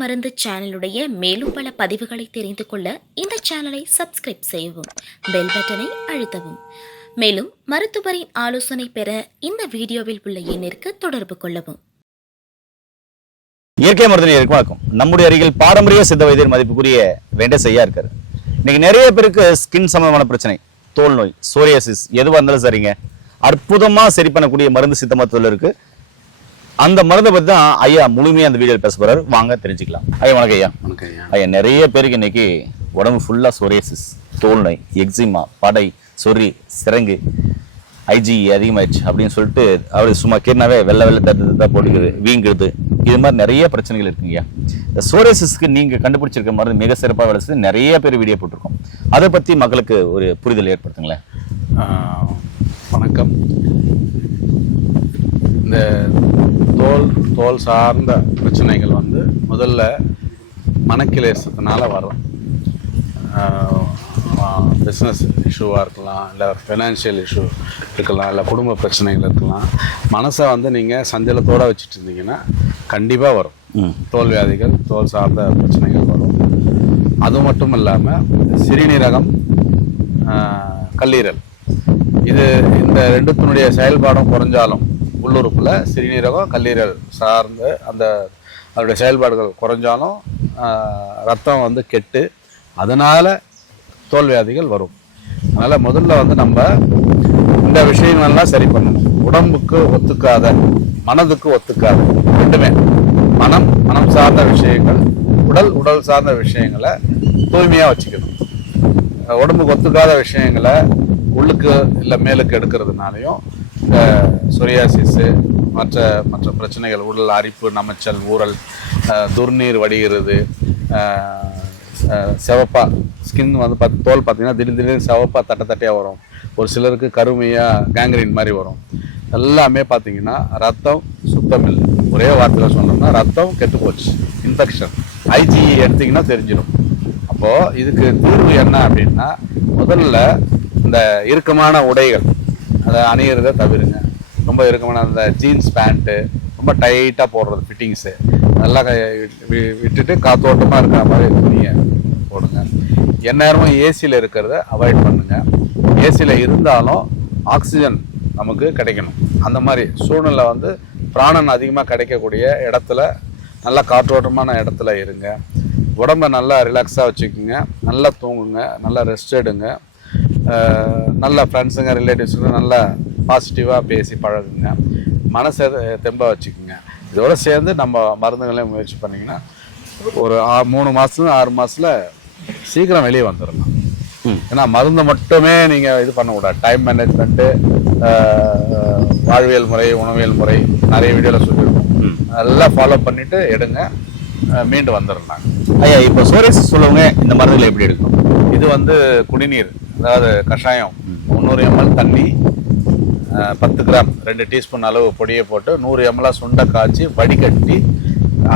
மருந்து சேனலுடைய மேலும் பல பதிவுகளை தெரிந்து கொள்ள இந்த சேனலை சப்ஸ்கிரைப் செய்யவும், பெல் பட்டனை அழுத்தவும். மேலும் மருத்துவரின் ஆலோசனை பெற இந்த வீடியோவில் உள்ள எண்ணிற்கு தொடர்பு கொள்ளவும். இயற்கை மருத்துவருக்கு வணக்கம். நம்முடைய அருகில் பாரம்பரிய சித்த வைத்தியர் மதிப்புக்குரிய வெங்கடேஷ் ஐயா இருக்காரு. இன்னைக்கு நிறைய பேருக்கு ஸ்கின் சம்பந்தமான பிரச்சனை, தோல் நோய், சோரியாசிஸ் எதுவாக இருந்தாலும் சரிங்க, அற்புதமா சரி பண்ணக்கூடிய மருந்து சித்த மருத்துவத்தில் இருக்கு. அந்த மருந்தை பத்தி தான் ஐயா முழுமையா அந்த வீடியோவில் பேச போறாரு. வாங்க தெரிஞ்சுக்கலாம். ஐயா வணக்கம் ஐயா. வணக்கம் ஐயா. ஐயா, நிறைய பேருக்கு இன்னைக்கு உடம்பு ஃபுல்லா சோரியாசிஸ், தோல் நோய், எக்ஸிமா, படை, சொறி, சிரங்கு, ஐஜி அதிகமாயிடுச்சு அப்படின்னு சொல்லிட்டு அவர் சும்மா கேட்டாவே வெள்ளை தட்டு போட்டுக்குது, வீங்குது, இது மாதிரி நிறைய பிரச்சனைகள் இருக்குங்கய்யா. இந்த சோரியாசிஸ்க்கு நீங்க கண்டுபிடிச்சிருக்க மருந்து மிக சிறப்பாக வேலை செய்து நிறைய பேர் வீடியோ போட்டிருக்கோம். அதை பத்தி மக்களுக்கு ஒரு புரிதல் ஏற்படுத்துங்களேன். வணக்கம். இந்த தோல் சார்ந்த பிரச்சனைகள் முதல்ல மனக்கிலேசத்தினால வரும். பிஸ்னஸ் இஷ்யூவாக இருக்கலாம், இல்லை ஃபினான்ஷியல் இஷ்யூ இருக்கலாம், இல்லை குடும்ப பிரச்சனைகள் இருக்கலாம். மனசை நீங்கள் சஞ்சலத்தோடு வச்சுட்டு இருந்தீங்கன்னா கண்டிப்பாக வரும் தோல் வியாதிகள், தோல் சார்ந்த பிரச்சனைகள் வரும். அது மட்டும் இல்லாமல் சிறுநீரகம், கல்லீரல், இந்த ரெண்டுத்தினுடைய செயல்பாடும் குறைஞ்சாலும் உள்ளுறுப்பில் சிறுநீரகம், கல்லீரல் சார்ந்த அதோடைய செயல்பாடுகள் குறைஞ்சாலும் ரத்தம் கெட்டு அதனால் தோல் வியாதிகள் வரும். அதனால் முதல்ல நம்ம இந்த விஷயங்கள்லாம் சரி பண்ணணும். உடம்புக்கு ஒத்துக்காத, மனதுக்கு ஒத்துக்காத ரெண்டுமே, மனம் சார்ந்த விஷயங்கள், உடல் சார்ந்த விஷயங்களை தூய்மையாக வச்சுக்கணும். உடம்புக்கு ஒத்துக்காத விஷயங்களை உள்ளுக்கு இல்லை மேலுக்கு எடுக்கிறதுனாலையும் சொரியாசிஸு, மற்ற பிரச்சனைகள், உடல் அரிப்பு, நமைச்சல், ஊறல், துர்நீர் வடிகிறது, சிவப்பா ஸ்கின் தோல் பார்த்தீங்கன்னா திடீர்னு சிவப்பா தட்டையாக வரும். ஒரு சிலருக்கு கருமையாக கேங்க்ரீன் மாதிரி வரும். எல்லாமே பார்த்தீங்கன்னா ரத்தம் சுத்தம் இல்லை. ஒரே வார்த்தையில் சொன்னோம்னா ரத்தம் கெட்டு போச்சு, இன்ஃபெக்ஷன். ஐஜி எடுத்திங்கன்னா தெரிஞ்சிடும். அப்போது இதுக்கு தீர்வு என்ன அப்படின்னா, முதல்ல இந்த இறுக்கமான உடைகள் அதை அணிகிறத தவிருங்க. ரொம்ப இறுக்கமான அந்த ஜீன்ஸ் பேண்ட்டு, ரொம்ப டைட்டாக போடுறது ஃபிட்டிங்ஸு, அதெல்லாம் விட்டுட்டு காத்தோட்டமாக இருக்கிற மாதிரி துணியை போடுங்க. எந்நேரமும் ஏசியில் இருக்கிறத அவாய்ட் பண்ணுங்கள். ஏசியில் இருந்தாலும் ஆக்சிஜன் நமக்கு கிடைக்கணும். அந்த மாதிரி சூழ்நிலை பிராணன் அதிகமாக கிடைக்கக்கூடிய இடத்துல, நல்லா காற்றோட்டமான இடத்துல இருங்க. உடம்பை நல்லா ரிலாக்ஸாக வச்சுக்கோங்க, நல்லா தூங்குங்க, நல்லா ரெஸ்ட் எடுங்க. நல்ல ஃப்ரெண்ட்ஸுங்க, ரிலேட்டிவ்ஸுங்க நல்லா பாசிட்டிவாக பேசி பழகுங்க. மனசை தெம்பாக வச்சுக்கோங்க. இதோடு சேர்ந்து நம்ம மருந்துகளையும் முயற்சி பண்ணிங்கன்னா ஒரு 3 மாதம் 6 மாதத்தில் சீக்கிரம் வெளியே வந்துடலாம். ஏன்னா மருந்து மட்டுமே நீங்கள் இது பண்ணக்கூடாது. டைம் மேனேஜ்மெண்ட்டு, வாழ்வியல் முறை, உணவியல் முறை நிறைய வீடியோவில் சொல்லியிருக்கோம். நல்லா ஃபாலோ பண்ணிவிட்டு எடுங்க, மீண்டு வந்துடலாம். ஐயா, இப்போ சோரியாசிஸ் சொல்லுவாங்க, இந்த மருந்துகளை எப்படி எடுக்கும்? இது குடிநீர், அதாவது கஷாயம், 300 ml தண்ணி, 10 கிராம் 2 டீஸ்பூன் அளவு பொடியை போட்டு 100 ml சுண்டை காய்ச்சி வடிகட்டி,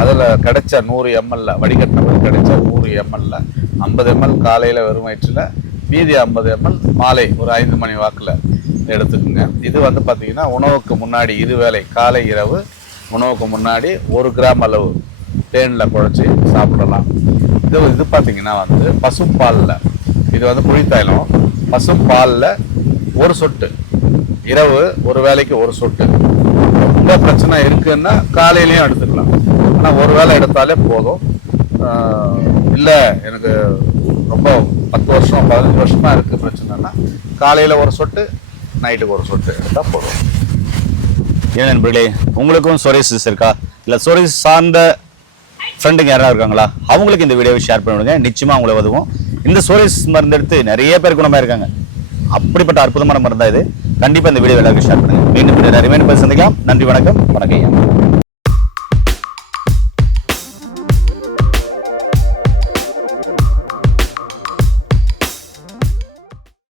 அதில் கிடைச்ச 100 ml வடிகட்டினது கிடைச்ச 100 ml 50 ml காலையில் வெறும் வயிற்றில், மீதி 50 ml மாலை ஒரு 5 மணி வாக்கில் எடுத்துக்குங்க. இது பார்த்தீங்கன்னா உணவுக்கு முன்னாடி, இருவேளை காலை இரவு உணவுக்கு முன்னாடி 1 கிராம் அளவு தேனில் குழச்சி சாப்பிடலாம். இது பார்த்தீங்கன்னா பசும்பாலில், இது புளித்தாயிலும் பசும்பாலில் 1 சொட்டு, இரவு ஒரு வேளைக்கு 1 சொட்டு. ரொம்ப பிரச்சனை இருக்குன்னா காலையிலையும் எடுத்துக்கலாம். ஆனால் ஒரு வேளை எடுத்தாலே போதும். இல்லை எனக்கு ரொம்ப 10 வருஷம் 15 வருஷமாக இருக்குது பிரச்சனைனா காலையில் 1 சொட்டு, நைட்டுக்கு 1 சொட்டு எடுத்தால் போதும். ஏன் நண்பர்களே, உங்களுக்கும் சோரியாசிஸ் இருக்கா, இல்லை சோரியாசிஸ் சார்ந்த ஃப்ரெண்டுங்க யாராவது இருக்காங்களா, அவங்களுக்கு இந்த வீடியோவை ஷேர் பண்ணிவிடுங்க. நிச்சயமாக அவங்கள உதவும். இந்த சோரியாசிஸ் மருந்து எடுத்து நிறைய பேர் குணமாக இருக்காங்க. அப்படிப்பட்ட அற்புதமான மருந்தா இது. கண்டிப்பாக இந்த வீடியோ எல்லாருக்கும் ஷேர் பண்ணுங்க. மீண்டும் நிறைய சந்திக்கலாம். நன்றி, வணக்கம். வணக்கம் ஐயா.